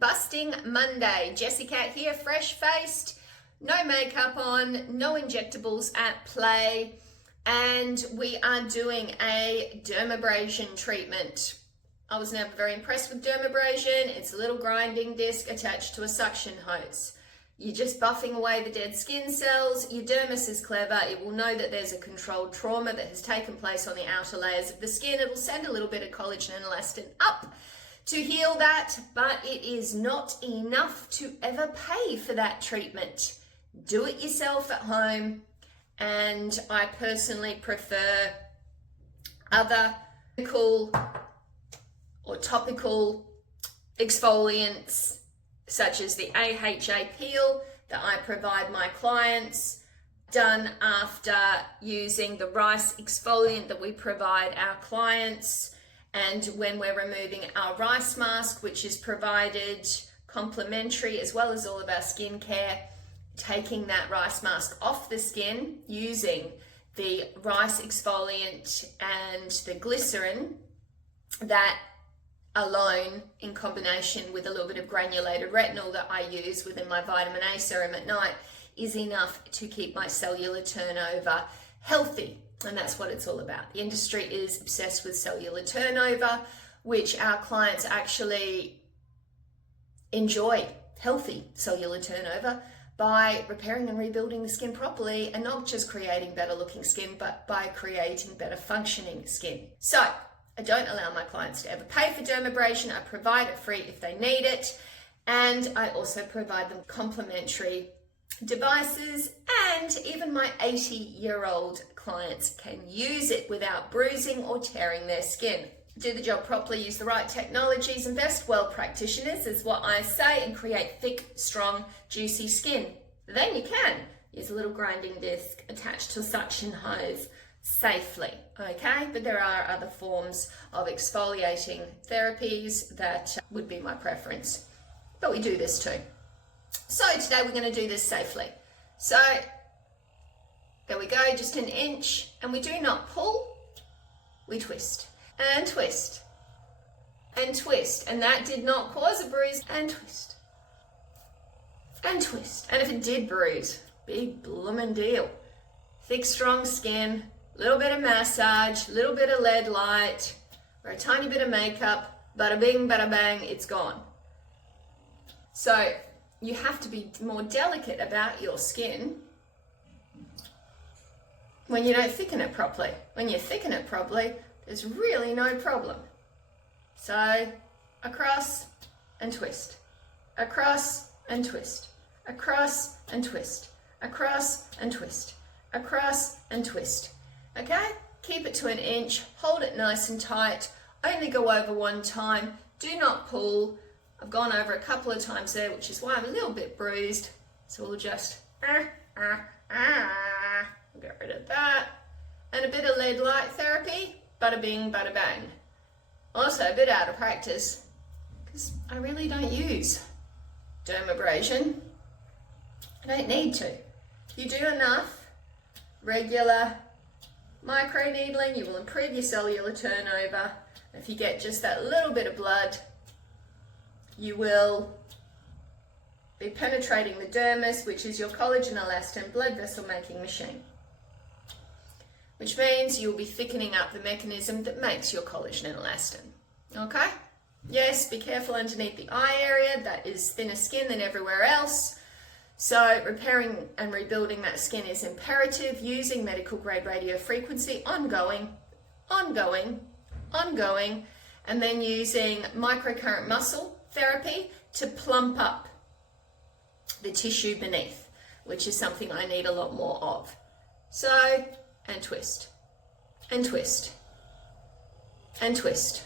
Busting Monday. JCAT here, fresh-faced, no makeup on, no injectables at play, and we are doing a dermabrasion treatment. I was never very impressed with dermabrasion. It's a little grinding disc attached to a suction hose. You're just buffing away the dead skin cells. Your dermis is clever. It will know that there's a controlled trauma that has taken place on the outer layers of the skin. It will send a little bit of collagen and elastin up to heal that, but it is not enough to ever pay for that treatment. Do it yourself at home, and I personally prefer other cool or topical exfoliants such as the AHA peel that I provide my clients, done after using the rice exfoliant that we provide our clients, and when we're removing our rice mask, which is provided complimentary, as well as all of our skincare, taking that rice mask off the skin using the rice exfoliant and the glycerin, that alone in combination with a little bit of granulated retinol that I use within my vitamin A serum at night is enough to keep my cellular turnover healthy. And that's what it's all about. The industry is obsessed with cellular turnover, which our clients actually enjoy healthy cellular turnover by repairing and rebuilding the skin properly, and not just creating better looking skin, but by creating better functioning skin. So I don't allow my clients to ever pay for dermabrasion. I provide it free if they need it. And I also provide them complimentary devices, and even my 80-year-old clients can use it without bruising or tearing their skin. Do the job properly, use the right technologies, invest well practitioners is what I say, and create thick, strong, juicy skin. Then you can use a little grinding disc attached to a suction hose safely, okay? But there are other forms of exfoliating therapies that would be my preference, but we do this too. So today we're going to do this safely. So there we go, just an inch, and we do not pull, we twist and twist and twist, and that did not cause a bruise, and twist and twist. And if it did bruise, big bloomin' deal. Thick, strong skin, little bit of massage, little bit of LED light, or a tiny bit of makeup, bada bing, bada bang, it's gone. So you have to be more delicate about your skin when you don't thicken it properly. When you thicken it properly, there's really no problem. So across and twist, across and twist, across and twist, across and twist, across and twist. Okay, keep it to an inch, hold it nice and tight, only go over one time, do not pull. I've gone over a couple of times there, which is why I'm a little bit bruised. So we'll just get rid of that. And a bit of LED light therapy, bada bing, bada bang. Also a bit out of practice, because I really don't use dermabrasion. I don't need to. You do enough regular microneedling, you will improve your cellular turnover. If you get just that little bit of blood, you will be penetrating the dermis, which is your collagen elastin blood vessel making machine, which means you'll be thickening up the mechanism that makes your collagen and elastin. Okay? Yes, be careful underneath the eye area. That is thinner skin than everywhere else. So repairing and rebuilding that skin is imperative, using medical grade radio frequency, ongoing, and then using microcurrent muscle therapy to plump up the tissue beneath, which is something I need a lot more of. So, and twist, and twist, and twist,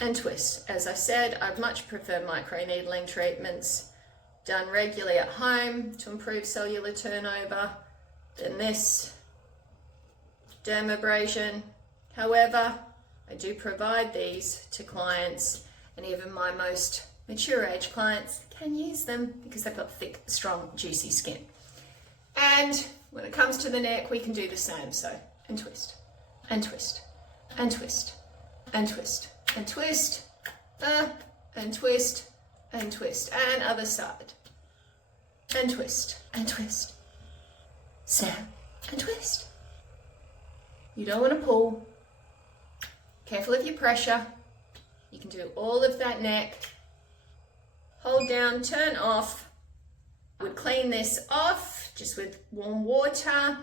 and twist. As I said, I much prefer microneedling treatments done regularly at home to improve cellular turnover than this dermabrasion. However, I do provide these to clients, and even my most mature age clients can use them because they've got thick, strong, juicy skin. And when it comes to the neck, we can do the same. So, and twist, and twist, and twist, and twist, and twist, and twist, and twist, and other side, and twist, and twist, snap, and twist. You don't want to pull. Careful of your pressure. You can do all of that neck. Hold down, turn off. We'd clean this off just with warm water.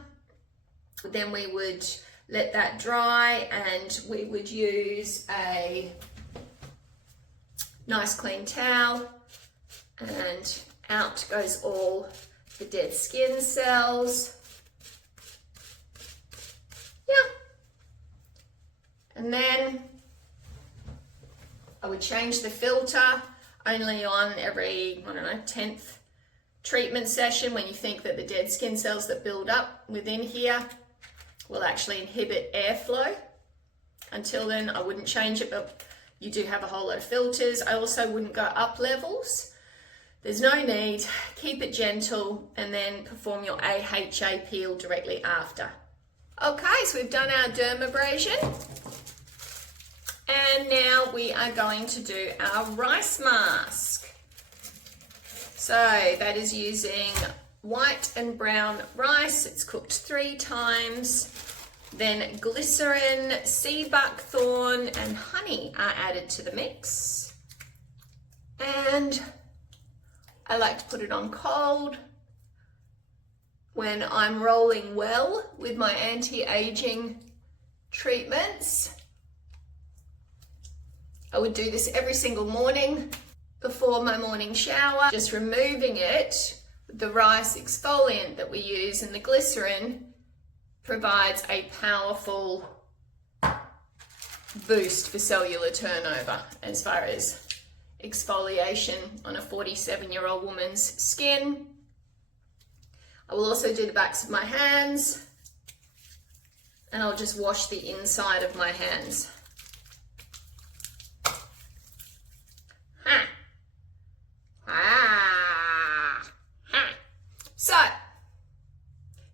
Then we would let that dry, and we would use a nice clean towel, and out goes all the dead skin cells. Yeah. And then I would change the filter only on every, 10th treatment session, when you think that the dead skin cells that build up within here will actually inhibit airflow. Until then, I wouldn't change it, but you do have a whole lot of filters. I also wouldn't go up levels. There's no need. Keep it gentle, and then perform your AHA peel directly after. Okay, so we've done our dermabrasion, and now we are going to do our rice mask. So that is using white and brown rice. It's cooked 3 times. Then glycerin, sea buckthorn, and honey are added to the mix. And I like to put it on cold when I'm rolling well with my anti-aging treatments. I would do this every single morning before my morning shower, just removing it with the rice exfoliant that we use, and the glycerin provides a powerful boost for cellular turnover as far as exfoliation on a 47-year-old woman's skin. I will also do the backs of my hands, and I'll just wash the inside of my hands. So,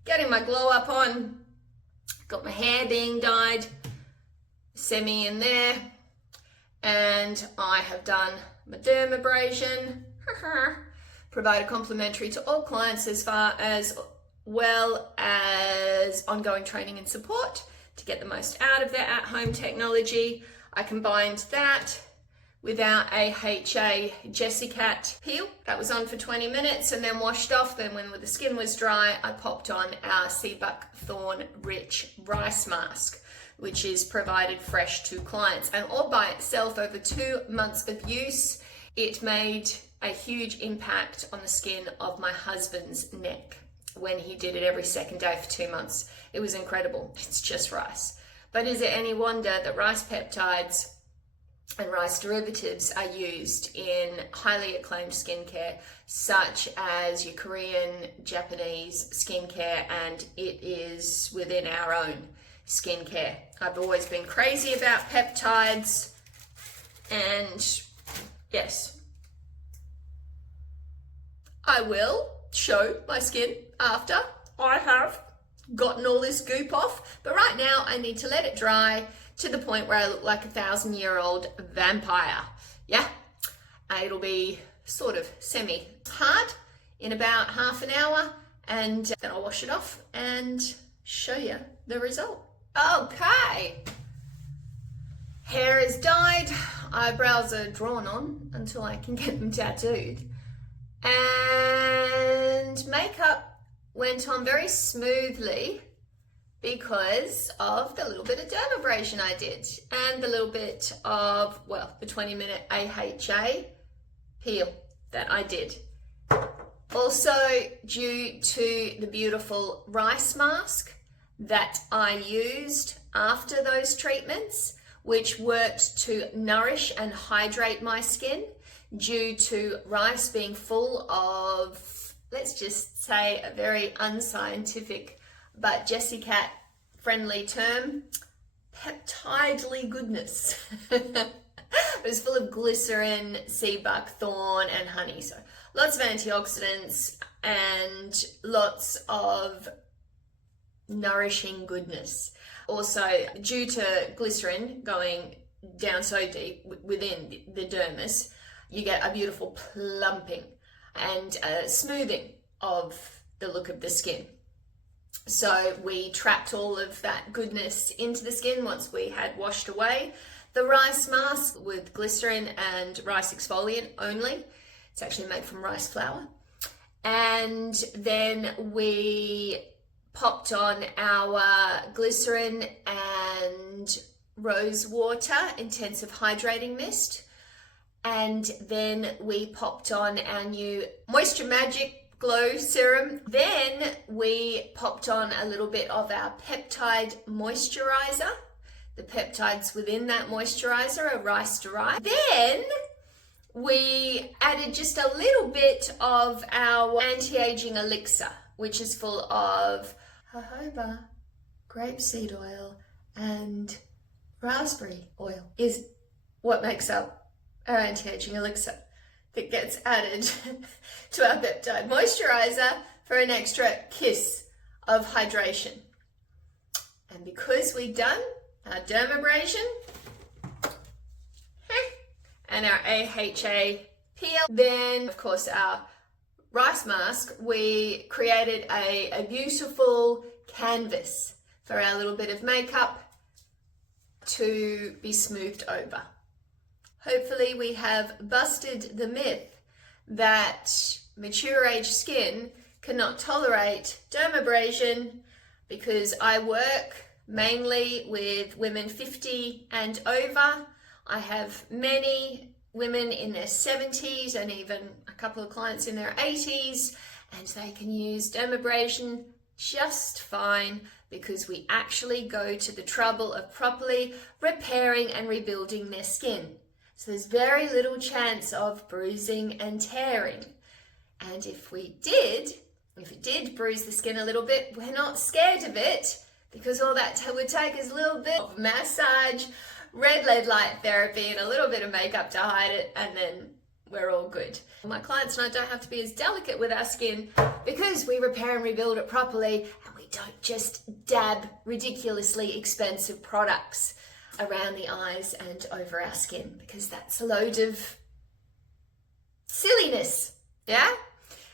getting my glow up on, got my hair being dyed, semi in there, and I have done my dermabrasion, provided complimentary to all clients, as well as ongoing training and support to get the most out of their at-home technology. I combined that with our AHA JCAT peel. That was on for 20 minutes and then washed off. Then when the skin was dry, I popped on our sea buckthorn rich rice mask, which is provided fresh to clients. And all by itself, over 2 months of use, it made a huge impact on the skin of my husband's neck when he did it every second day for 2 months. It was incredible. It's just rice. But is it any wonder that rice peptides and rice derivatives are used in highly acclaimed skincare, such as your Korean, Japanese skincare, and it is within our own skincare. I've always been crazy about peptides, and yes, I will show my skin after I have gotten all this goop off, but right now I need to let it dry to the point where I look like a 1,000-year-old vampire. Yeah, it'll be sort of semi-hard in about half an hour, and then I'll wash it off and show you the result. Okay, hair is dyed, eyebrows are drawn on until I can get them tattooed, and makeup went on very smoothly because of the little bit of dermabrasion I did and the little bit of, well, the 20-minute AHA peel that I did. Also, due to the beautiful rice mask that I used after those treatments, which worked to nourish and hydrate my skin, due to rice being full of, let's just say, a very unscientific but JCAT friendly term, peptidely goodness. It was full of glycerin, sea buckthorn, and honey. So lots of antioxidants and lots of nourishing goodness. Also, due to glycerin going down so deep within the dermis, you get a beautiful plumping and smoothing of the look of the skin. So we trapped all of that goodness into the skin once we had washed away the rice mask with glycerin and rice exfoliant only. It's actually made from rice flour. And then we popped on our glycerin and rose water intensive hydrating mist. And then we popped on our new Moisture Magic Glow Serum. Then we popped on a little bit of our peptide moisturizer. The peptides within that moisturizer are rice derived. Then we added just a little bit of our anti-aging elixir, which is full of jojoba, grapeseed oil, and raspberry oil, is what makes up our anti-aging elixir that gets added to our peptide moisturizer for an extra kiss of hydration. And because we've done our dermabrasion and our AHA peel, then of course our rice mask, we created a beautiful canvas for our little bit of makeup to be smoothed over. Hopefully we have busted the myth that mature age skin cannot tolerate dermabrasion, because I work mainly with women 50 and over. I have many women in their 70s and even a couple of clients in their 80s, and they can use dermabrasion just fine because we actually go to the trouble of properly repairing and rebuilding their skin. So there's very little chance of bruising and tearing. And if it did bruise the skin a little bit, we're not scared of it, because all that would take is a little bit of massage, red lead light therapy, and a little bit of makeup to hide it, and then we're all good. My clients and I don't have to be as delicate with our skin because we repair and rebuild it properly, and we don't just dab ridiculously expensive products around the eyes and over our skin, because that's a load of silliness, yeah?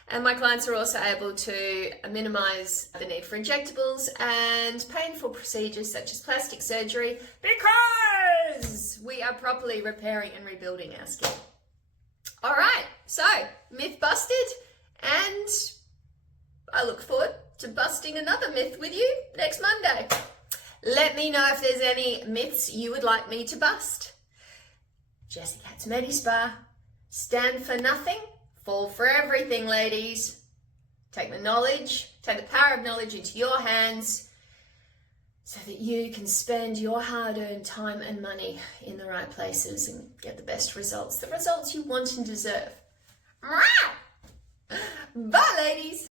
And my clients are also able to minimize the need for injectables and painful procedures such as plastic surgery, because we are properly repairing and rebuilding our skin. All right, so myth busted, and I look forward to busting another myth with you next Monday. Let me know if there's any myths you would like me to bust. JCAT's Medi-Spa. Stand for nothing, fall for everything, ladies. Take the power of knowledge into your hands so that you can spend your hard-earned time and money in the right places and get the best results, the results you want and deserve. Bye, ladies.